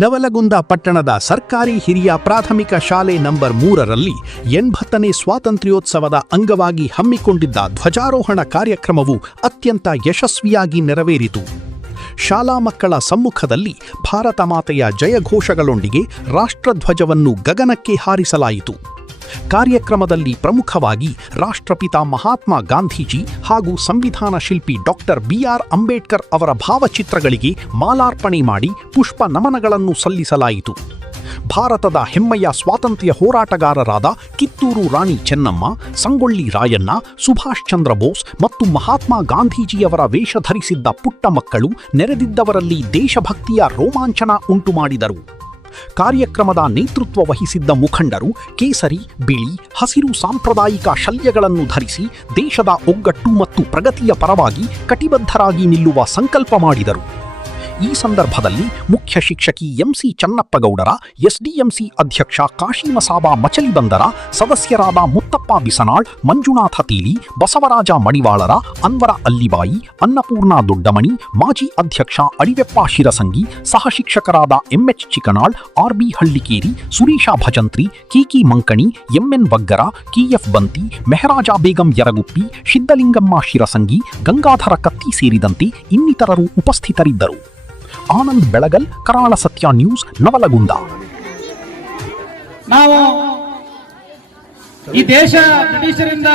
ನವಲಗುಂದ ಪಟ್ಟಣದ ಸರ್ಕಾರಿ ಹಿರಿಯ ಪ್ರಾಥಮಿಕ ಶಾಲೆ ನಂಬರ್ 3ರಲ್ಲಿ 80ನೇ ಸ್ವಾತಂತ್ರ್ಯೋತ್ಸವದ ಅಂಗವಾಗಿ ಹಮ್ಮಿಕೊಂಡಿದ್ದ ಧ್ವಜಾರೋಹಣ ಕಾರ್ಯಕ್ರಮವು ಅತ್ಯಂತ ಯಶಸ್ವಿಯಾಗಿ ನೆರವೇರಿತು. ಶಾಲಾ ಮಕ್ಕಳ ಸಮ್ಮುಖದಲ್ಲಿ ಭಾರತ ಮಾತೆಯ ಜಯಘೋಷಗಳೊಂದಿಗೆ ರಾಷ್ಟ್ರಧ್ವಜವನ್ನು ಗಗನಕ್ಕೆ ಹಾರಿಸಲಾಯಿತು. ಕಾರ್ಯಕ್ರಮದಲ್ಲಿ ಪ್ರಮುಖವಾಗಿ ರಾಷ್ಟ್ರಪಿತ ಮಹಾತ್ಮ ಗಾಂಧೀಜಿ ಹಾಗೂ ಸಂವಿಧಾನ ಶಿಲ್ಪಿ ಡಾಕ್ಟರ್ ಬಿ.ಆರ್. ಅಂಬೇಡ್ಕರ್ ಅವರ ಭಾವಚಿತ್ರಗಳಿಗೆ ಮಾಲಾರ್ಪಣೆ ಮಾಡಿ ಪುಷ್ಪ ನಮನಗಳನ್ನು ಸಲ್ಲಿಸಲಾಯಿತು. ಭಾರತದ ಹೆಮ್ಮೆಯ ಸ್ವಾತಂತ್ರ್ಯ ಹೋರಾಟಗಾರರಾದ ಕಿತ್ತೂರು ರಾಣಿ ಚೆನ್ನಮ್ಮ, ಸಂಗೊಳ್ಳಿ ರಾಯಣ್ಣ, ಸುಭಾಷ್ ಚಂದ್ರ ಬೋಸ್ ಮತ್ತು ಮಹಾತ್ಮ ಗಾಂಧೀಜಿಯವರ ವೇಷ ಧರಿಸಿದ್ದ ಪುಟ್ಟ ಮಕ್ಕಳು ನೆರೆದಿದ್ದವರಲ್ಲಿ ದೇಶಭಕ್ತಿಯ ರೋಮಾಂಚನ ಉಂಟುಮಾಡಿದರು. ಕಾರ್ಯಕ್ರಮದ ನೇತೃತ್ವ ವಹಿಸಿದ್ದ ಮುಖಂಡರು ಕೇಸರಿ, ಬಿಳಿ, ಹಸಿರು ಸಾಂಪ್ರದಾಯಿಕ ಶಲ್ಯಗಳನ್ನು ಧರಿಸಿ ದೇಶದ ಒಗ್ಗಟ್ಟು ಮತ್ತು ಪ್ರಗತಿಯ ಪರವಾಗಿ ಕಟಿಬದ್ಧರಾಗಿ ನಿಲ್ಲುವ ಸಂಕಲ್ಪ ಮಾಡಿದರು. ಈ ಸಂದರ್ಭದಲ್ಲಿ ಮುಖ್ಯ ಶಿಕ್ಷಕಿ ಎಂಸಿ ಚನ್ನಪ್ಪಗೌಡರ, ಎಸ್ಡಿಎಂಸಿ ಅಧ್ಯಕ್ಷ ಕಾಶಿಮಸಾಬ ಮಚಲಿಬಂದರ, ಸದಸ್ಯರಾದ ಮುತ್ತಪ್ಪ ಬಿಸನಾಳ್, ಮಂಜುನಾಥ ತೀಲಿ, ಬಸವರಾಜ ಮಡಿವಾಳರ, ಅನ್ವರ ಅಲ್ಲಿಬಾಯಿ, ಅನ್ನಪೂರ್ಣ ದೊಡ್ಡಮಣಿ, ಮಾಜಿ ಅಧ್ಯಕ್ಷ ಅಡಿವೆಪ್ಪ ಶಿರಸಂಗಿ, ಸಹ ಶಿಕ್ಷಕರಾದ MH Chikanal, RB Hallikeri, Suresh Bhajantri, Kiki Mankani, MN Baggara, KF Banti, Meharaja Begum Yaraguppi, Siddalingamma Shirasangi, Gangadhara Katti ಸೇರಿದಂತೆ ಇನ್ನಿತರರು ಉಪಸ್ಥಿತರಿದ್ದರು. ಆನಂದ್ ಬೆಳಗಲ್, ಕರಾಳ ಸತ್ಯ ನ್ಯೂಸ್, ನವಲಗುಂದ. ನಾವು ಈ ದೇಶ ಬ್ರಿಟಿಷರಿಂದ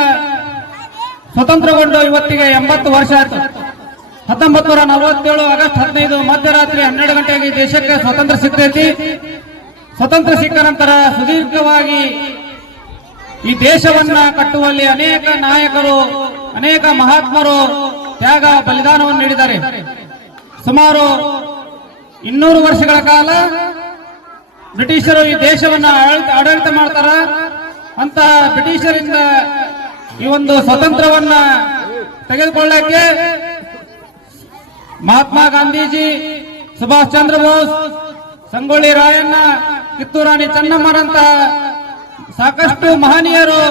ಸ್ವತಂತ್ರಗೊಂಡು ಇವತ್ತಿಗೆ 80 ವರ್ಷ ಆಯಿತು. 1947 ಆಗಸ್ಟ್ 15 ಮಧ್ಯರಾತ್ರಿ 12 ಗಂಟೆಗೆ ದೇಶಕ್ಕೆ ಸ್ವಾತಂತ್ರ್ಯ ಸಿಗ್ತೈತಿ. ಸ್ವಾತಂತ್ರ್ಯ ಸಿಕ್ಕ ನಂತರ ಸುದೀರ್ಘವಾಗಿ ಈ ದೇಶವನ್ನ ಕಟ್ಟುವಲ್ಲಿ ಅನೇಕ ನಾಯಕರು, ಅನೇಕ ಮಹಾತ್ಮರು ತ್ಯಾಗ ಬಲಿದಾನವನ್ನು ನೀಡಿದ್ದಾರೆ. ಸುಮಾರು 200 ವರ್ಷಗಳ ಕಾಲ ಬ್ರಿಟಿಷರು ಈ ದೇಶವನ್ನ ಆಡಳಿತ ಮಾಡ್ತಾರ. ಅಂತಹ ಬ್ರಿಟಿಷರಿಂದ ಈ ಒಂದು ಸ್ವತಂತ್ರವನ್ನ ತೆಗೆದುಕೊಳ್ಳಕ್ಕೆ ಮಹಾತ್ಮ ಗಾಂಧೀಜಿ, ಸುಭಾಷ್ ಚಂದ್ರ ಬೋಸ್, ಸಂಗೊಳ್ಳಿ ರಾಯಣ್ಣ, ಕಿತ್ತೂರು ರಾಣಿ ಚೆನ್ನಮ್ಮರಂತಹ ಸಾಕಷ್ಟು ಮಹನೀಯರು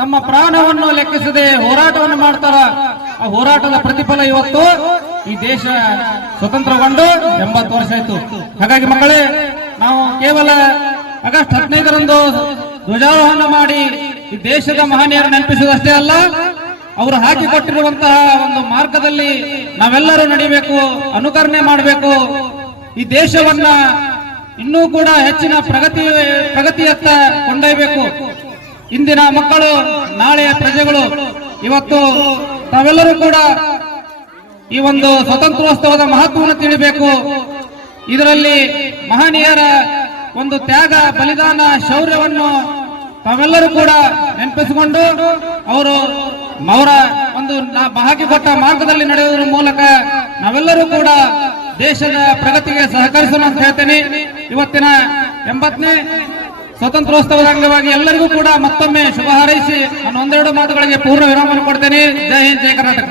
ತಮ್ಮ ಪ್ರಾಣವನ್ನು ಲೆಕ್ಕಿಸದೆ ಹೋರಾಟವನ್ನು ಮಾಡ್ತಾರ. ಆ ಹೋರಾಟದ ಪ್ರತಿಫಲ ಇವತ್ತು ಈ ದೇಶ ಸ್ವತಂತ್ರಗೊಂಡು 80 ವರ್ಷ ಆಯಿತು. ಹಾಗಾಗಿ ಮಕ್ಕಳೇ, ನಾವು ಕೇವಲ ಆಗಸ್ಟ್ 15ರಂದು ಧ್ವಜಾರೋಹಣ ಮಾಡಿ ಈ ದೇಶದ ಮಹನೀಯರು ನೆನಪಿಸುವುದಷ್ಟೇ ಅಲ್ಲ, ಅವರು ಹಾಕಿಕೊಟ್ಟಿರುವಂತಹ ಒಂದು ಮಾರ್ಗದಲ್ಲಿ ನಾವೆಲ್ಲರೂ ನಡಿಬೇಕು, ಅನುಕರಣೆ ಮಾಡಬೇಕು. ಈ ದೇಶವನ್ನ ಇನ್ನೂ ಕೂಡ ಹೆಚ್ಚಿನ ಪ್ರಗತಿಯತ್ತ ಕೊಂಡೊಯ್ಯಬೇಕು. ಇಂದಿನ ಮಕ್ಕಳು ನಾಳೆಯ ಪ್ರಜೆಗಳು. ಇವತ್ತು ತಾವೆಲ್ಲರೂ ಕೂಡ ಈ ಒಂದು ಸ್ವತಂತ್ರೋತ್ಸವದ ಮಹತ್ವವನ್ನು ತಿಳಿಬೇಕು. ಇದರಲ್ಲಿ ಮಹನೀಯರ ಒಂದು ತ್ಯಾಗ, ಬಲಿದಾನ, ಶೌರ್ಯವನ್ನು ತಾವೆಲ್ಲರೂ ಕೂಡ ನೆನಪಿಸಿಕೊಂಡು ಅವರ ಒಂದು ಹಾಕಿಕೊಟ್ಟ ಮಾರ್ಗದಲ್ಲಿ ನಡೆಯುವುದರ ಮೂಲಕ ನಾವೆಲ್ಲರೂ ಕೂಡ ದೇಶದ ಪ್ರಗತಿಗೆ ಸಹಕರಿಸೋಣ ಅಂತ ಹೇಳ್ತೇನೆ. ಇವತ್ತಿನ 80ನೇ ಸ್ವಾತಂತ್ರ್ಯೋತ್ಸವದ ಅಂಗವಾಗಿ ಎಲ್ಲರಿಗೂ ಕೂಡ ಮತ್ತೊಮ್ಮೆ ಶುಭ ಹಾರೈಸಿ ನಾನು ಒಂದೆರಡು ಮಾತುಗಳಿಗೆ ಪೂರ್ಣ ವಿರಾಮವನ್ನು ಕೊಡ್ತೇನೆ. ಜೈ ಹಿಂದ್, ಜೈ ಕರ್ನಾಟಕ.